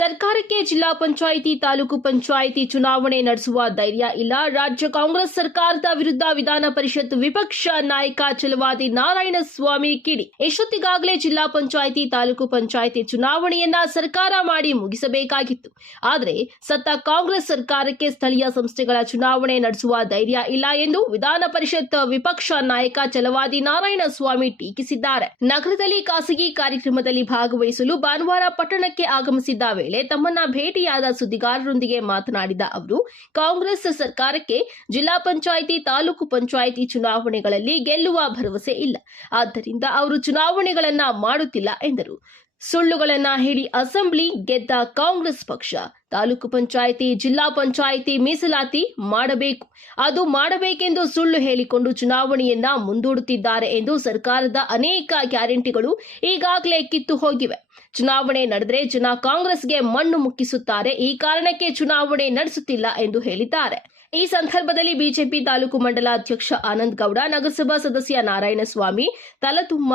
ಸರ್ಕಾರಕ್ಕೆ ಜಿಲ್ಲಾ ಪಂಚಾಯಿತಿ, ತಾಲೂಕು ಪಂಚಾಯಿತಿ ಚುನಾವಣೆ ನಡೆಸುವ ಧೈರ್ಯ ಇಲ್ಲ. ರಾಜ್ಯ ಕಾಂಗ್ರೆಸ್ ಸರ್ಕಾರದ ವಿರುದ್ಧ ವಿಧಾನ ಪರಿಷತ್ ವಿಪಕ್ಷ ನಾಯಕ ನಾರಾಯಣ ನಾರಾಯಣಸ್ವಾಮಿ ಕಿಡಿ. ಎಷ್ಟೊತ್ತಿಗಾಗಲೇ ಜಿಲ್ಲಾ ಪಂಚಾಯಿತಿ, ತಾಲೂಕು ಪಂಚಾಯಿತಿ ಚುನಾವಣೆಯನ್ನ ಸರ್ಕಾರ ಮಾಡಿ ಮುಗಿಸಬೇಕಾಗಿತ್ತು. ಆದರೆ ಸತ್ತ ಕಾಂಗ್ರೆಸ್ ಸರ್ಕಾರಕ್ಕೆ ಸ್ಥಳೀಯ ಸಂಸ್ಥೆಗಳ ಚುನಾವಣೆ ನಡೆಸುವ ಧೈರ್ಯ ಇಲ್ಲ ಎಂದು ವಿಧಾನ ಪರಿಷತ್ ವಿಪಕ್ಷ ನಾಯಕ ಛಲವಾದಿ ನಾರಾಯಣಸ್ವಾಮಿ ಟೀಕಿಸಿದ್ದಾರೆ. ನಗರದಲ್ಲಿ ಖಾಸಗಿ ಕಾರ್ಯಕ್ರಮದಲ್ಲಿ ಭಾಗವಹಿಸಲು ಭಾನುವಾರ ಪಟ್ಟಣಕ್ಕೆ ಆಗಮಿಸಿದ್ದ ವೇಳೆ ತಮ್ಮನ್ನ ಭೇಟಿಯಾದ ಸುದ್ದಿಗಾರರೊಂದಿಗೆ ಮಾತನಾಡಿದ ಅವರು, ಕಾಂಗ್ರೆಸ್ ಸರ್ಕಾರಕ್ಕೆ ಜಿಲ್ಲಾ ಪಂಚಾಯಿತಿ, ತಾಲೂಕು ಪಂಚಾಯಿತಿ ಚುನಾವಣೆಗಳಲ್ಲಿ ಗೆಲ್ಲುವ ಭರವಸೆ ಇಲ್ಲ. ಆದ್ದರಿಂದ ಅವರು ಚುನಾವಣೆಗಳನ್ನ ಮಾಡುತ್ತಿಲ್ಲ ಎಂದರು. ಸುಳ್ಳುಗಳನ್ನ ಹೇಳಿ ಅಸೆಂಬ್ಲಿ ಗೆದ್ದ ಕಾಂಗ್ರೆಸ್ ಪಕ್ಷ, ತಾಲೂಕು ಪಂಚಾಯಿತಿ, ಜಿಲ್ಲಾ ಪಂಚಾಯಿತಿ ಮೀಸಲಾತಿ ಮಾಡಬೇಕು. ಅದು ಮಾಡಬೇಕೆಂದು ಸುಳ್ಳು ಹೇಳಿಕೊಂಡು ಚುನಾವಣೆಯನ್ನ ಮುಂದೂಡುತ್ತಿದ್ದಾರೆ ಎಂದು ಸರ್ಕಾರದ ಅನೇಕ ಗ್ಯಾರಂಟಿಗಳು ಈಗಾಗಲೇ ಕಿತ್ತು ಹೋಗಿವೆ. ಚುನಾವಣೆ ನಡೆದರೆ ಜನ ಕಾಂಗ್ರೆಸ್ಗೆ ಮಣ್ಣು ಮುಕ್ಕಿಸುತ್ತಾರೆ. ಈ ಕಾರಣಕ್ಕೆ ಚುನಾವಣೆ ನಡೆಸುತ್ತಿಲ್ಲ ಎಂದು ಹೇಳಿದ್ದಾರೆ. ಈ ಸಂದರ್ಭದಲ್ಲಿ ಬಿಜೆಪಿ ತಾಲೂಕು ಮಂಡಲ ಅಧ್ಯಕ್ಷ ಆನಂದ್ ಗೌಡ, ನಗರಸಭಾ ಸದಸ್ಯ ನಾರಾಯಣಸ್ವಾಮಿ, ತಲತುಮ್ಮ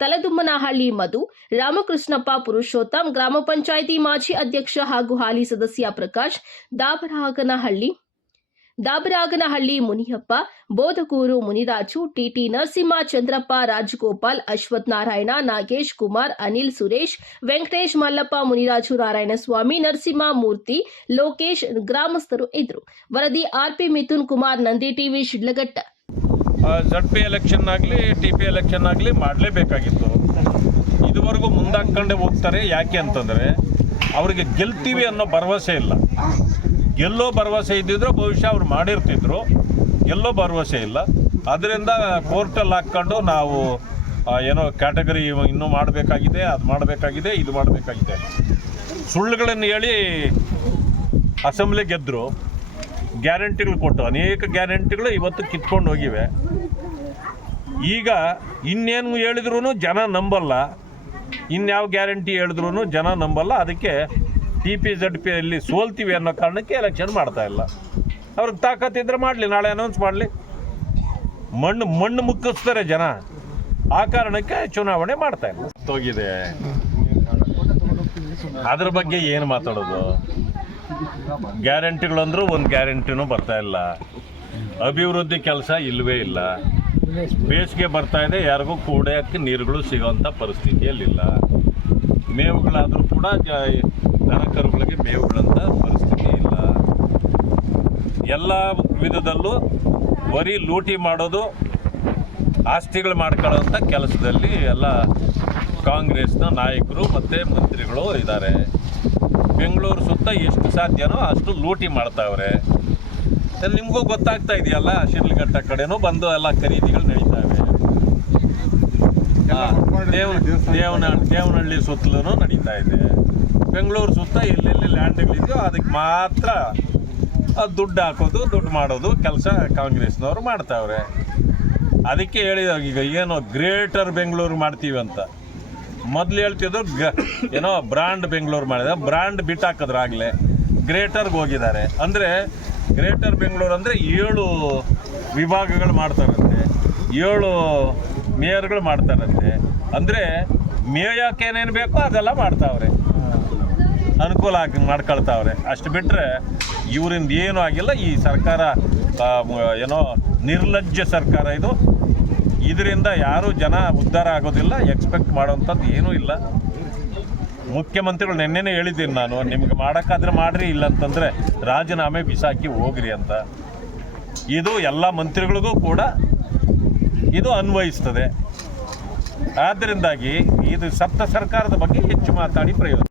ತಲದುಮ್ಮನಹಳ್ಳಿ ಮಧು, ರಾಮಕೃಷ್ಣಪ್ಪ ಪುರುಷೋತ್ತಮ್, ಗ್ರಾಮ ಪಂಚಾಯಿತಿ ಮಾಜಿ ಅಧ್ಯಕ್ಷ ಹಾಗೂ ಹಾಲಿ ಸದಸ್ಯ ಪ್ರಕಾಶ್ ದಾಬರಾಗನಹಳ್ಳಿ ದಾಬರಾಗನಹಳ್ಳಿ ಮುನಿಯಪ್ಪ, ಬೋಧಕೂರು ಮುನಿರಾಜು, ಟಿಟಿ ನರಸಿಂಹ ಚಂದ್ರಪ್ಪ ರಾಜಗೋಪಾಲ್, ಅಶ್ವಥ್ ನಾರಾಯಣ, ನಾಗೇಶ್ ಕುಮಾರ್, ಅನಿಲ್ ಸುರೇಶ್, ವೆಂಕಟೇಶ್ ಮಲ್ಲಪ್ಪ, ಮುನಿರಾಜು ನಾರಾಯಣಸ್ವಾಮಿ ನರಸಿಂಹ ಮೂರ್ತಿ ಲೋಕೇಶ್ ಗ್ರಾಮಸ್ಥರು ಇದ್ರು ವರದಿ RP Mithun Kumar, Nandi TV Shidlaghatta. Z P election ಆಗಲಿ ಟಿ ಪಿ ಎಲೆಕ್ಷನ್ ಆಗಲಿ ಮಾಡಲೇಬೇಕಾಗಿತ್ತು. ಇದುವರೆಗೂ ಮುಂದಾಕೊಂಡೇ ಹೋಗ್ತಾರೆ. ಯಾಕೆ ಅಂತಂದರೆ, ಅವರಿಗೆ ಗೆಲ್ತೀವಿ ಅನ್ನೋ ಭರವಸೆ ಇಲ್ಲ. ಗೆಲ್ಲೋ ಭರವಸೆ ಇದ್ದಿದ್ರು ಬಹುಶಃ ಅವ್ರು ಮಾಡಿರ್ತಿದ್ರು. ಎಲ್ಲೋ ಭರವಸೆ ಇಲ್ಲ. ಅದರಿಂದ ಕೋರ್ಟಲ್ಲಿ ಹಾಕ್ಕೊಂಡು ನಾವು ಏನೋ ಕ್ಯಾಟಗರಿ ಇನ್ನೂ ಮಾಡಬೇಕಾಗಿದೆ, ಅದು ಮಾಡಬೇಕಾಗಿದೆ, ಇದು ಮಾಡಬೇಕಾಗಿದೆ. ಸುಳ್ಳುಗಳನ್ನು ಹೇಳಿ ಅಸೆಂಬ್ಲಿ ಗೆದ್ದರು ಗ್ಯಾರಂಟಿಗಳು ಕೊಟ್ಟು, ಅನೇಕ ಗ್ಯಾರಂಟಿಗಳು ಇವತ್ತು ಕಿತ್ಕೊಂಡು ಹೋಗಿವೆ. ಈಗ ಇನ್ನೇನು ಹೇಳಿದ್ರು ಜನ ನಂಬಲ್ಲ. ಇನ್ಯಾವ ಗ್ಯಾರಂಟಿ ಹೇಳಿದ್ರು ಜನ ನಂಬಲ್ಲ. ಅದಕ್ಕೆ ಟಿ ಪಿ ಝಡ್ ಪಿ ಅಲ್ಲಿ ಸೋಲ್ತೀವಿ ಅನ್ನೋ ಕಾರಣಕ್ಕೆ ಎಲೆಕ್ಷನ್ ಮಾಡ್ತಾ ಇಲ್ಲ. ಅವ್ರಿಗೆ ತಾಕತ್ತಿದ್ರೆ ಮಾಡಲಿ, ನಾಳೆ ಅನೌನ್ಸ್ ಮಾಡಲಿ. ಮಣ್ಣು ಮಣ್ಣು ಮುಕ್ಕಿಸ್ತಾರೆ ಜನ. ಆ ಕಾರಣಕ್ಕೆ ಚುನಾವಣೆ ಮಾಡ್ತಾ ಇಲ್ಲ. ಹೋಗಿದೆ. ಅದ್ರ ಬಗ್ಗೆ ಏನು ಮಾತಾಡೋದು? ಗ್ಯಾರಂಟಿಗಳಂದ್ರೂ ಒಂದು ಗ್ಯಾರಂಟಿನೂ ಬರ್ತಾ ಇಲ್ಲ. ಅಭಿವೃದ್ಧಿ ಕೆಲಸ ಇಲ್ಲವೇ ಇಲ್ಲ. ಬೇಸಿಗೆ ಬರ್ತಾ ಇದೆ, ಯಾರಿಗೂ ಕುಡಿಯೋಕ್ಕೆ ನೀರುಗಳು ಸಿಗೋವಂಥ ಪರಿಸ್ಥಿತಿಯಲ್ಲಿಲ್ಲ. ಮೇವುಗಳಾದರೂ ಕೂಡ ದನ ಕರುಗಳಿಗೆ ಮೇವುಗಳಂತ ಪರಿಸ್ಥಿತಿ ಇಲ್ಲ. ಎಲ್ಲ ವಿಧದಲ್ಲೂ ಬರೀ ಲೂಟಿ ಮಾಡೋದು ಆಸ್ತಿಗಳು ಮಾಡ್ಕೊಳ್ಳೋಂಥ ಕೆಲಸದಲ್ಲಿ ಎಲ್ಲ ಕಾಂಗ್ರೆಸ್ನ ನಾಯಕರು ಮತ್ತು ಮಂತ್ರಿಗಳು ಇದ್ದಾರೆ. ಬೆಂಗಳೂರು ಸುತ್ತ ಎಷ್ಟು ಸಾಧ್ಯನೋ ಅಷ್ಟು ಲೂಟಿ ಮಾಡ್ತಾವ್ರೆ. ನಿಮಗೂ ಗೊತ್ತಾಗ್ತಾ ಇದೆಯಲ್ಲ ಶಿರ್ಲಿಘಟ್ಟ ಕಡೆನೂ ಬಂದು ಎಲ್ಲ ಖರೀದಿಗಳು ನಡೀತಾವೆ ದೇವ ದೇವನ ದೇವನಹಳ್ಳಿ ಸುತ್ತಲೂ ನಡೀತಾ ಇದೆ. ಬೆಂಗಳೂರು ಸುತ್ತ ಎಲ್ಲೆಲ್ಲಿ ಲ್ಯಾಂಡ್ಗಳಿದೆಯೋ ಅದಕ್ಕೆ ಮಾತ್ರ ದುಡ್ಡು ಹಾಕೋದು, ದುಡ್ಡು ಮಾಡೋದು ಕೆಲಸ ಕಾಂಗ್ರೆಸ್ನವರು ಮಾಡ್ತಾವ್ರೆ. ಅದಕ್ಕೆ ಹೇಳಿದಾಗ ಈಗ ಏನೋ ಗ್ರೇಟರ್ ಬೆಂಗಳೂರು ಮಾಡ್ತೀವಿ ಅಂತ. ಮೊದಲು ಹೇಳ್ತಿದ್ರು ಗ, ಏನೋ ಬ್ರಾಂಡ್ ಬೆಂಗಳೂರು ಮಾಡಿದ. ಬ್ರಾಂಡ್ ಬಿಟ್ಟು ಹಾಕಿದ್ರು ಆಗಲೇ ಗ್ರೇಟರ್ಗೆ ಹೋಗಿದ್ದಾರೆ. ಅಂದರೆ ಗ್ರೇಟರ್ ಬೆಂಗಳೂರು ಅಂದರೆ ಏಳು ವಿಭಾಗಗಳು ಮಾಡ್ತಾರಂತೆ. ಏಳು ಮೇಯರ್ಗಳು ಮಾಡ್ತಾರಂತೆ. ಅಂದರೆ ಮೇಯಕ್ಕೆ ಏನೇನು ಬೇಕೋ ಅದೆಲ್ಲ ಮಾಡ್ತಾವ್ರೆ. ಅನುಕೂಲ ಆಗಿ ಮಾಡ್ಕೊಳ್ತಾವ್ರೆ. ಅಷ್ಟು ಬಿಟ್ಟರೆ ಇವರಿಂದ ಏನೂ ಆಗಿಲ್ಲ. ಈ ಸರ್ಕಾರ ಏನೋ ನಿರ್ಲಜ್ಜ ಸರ್ಕಾರ ಇದು. ಇದರಿಂದ ಯಾರೂ ಜನ ಉದ್ಧಾರ ಆಗೋದಿಲ್ಲ, ಎಕ್ಸ್ಪೆಕ್ಟ್ ಮಾಡೋವಂಥದ್ದು ಏನೂ ಇಲ್ಲ. ಮುಖ್ಯಮಂತ್ರಿಗಳು ನಿನ್ನೆನೇ ಹೇಳಿದ್ದೀನಿ ನಾನು, ನಿಮ್ಗೆ ಮಾಡೋಕ್ಕಾದ್ರೆ ಮಾಡ್ರಿ ಇಲ್ಲ ಅಂತಂದರೆ ರಾಜೀನಾಮೆ ಬಿಸಾಕಿ ಹೋಗ್ರಿ ಅಂತ. ಇದು ಎಲ್ಲ ಮಂತ್ರಿಗಳಿಗೂ ಕೂಡ ಇದು ಅನ್ವಯಿಸ್ತದೆ. ಆದ್ದರಿಂದಾಗಿ ಇದು ಸಪ್ತ ಸರ್ಕಾರದ ಬಗ್ಗೆ ಹೆಚ್ಚು ಮಾತಾಡಿ ಪ್ರಯೋಜನ.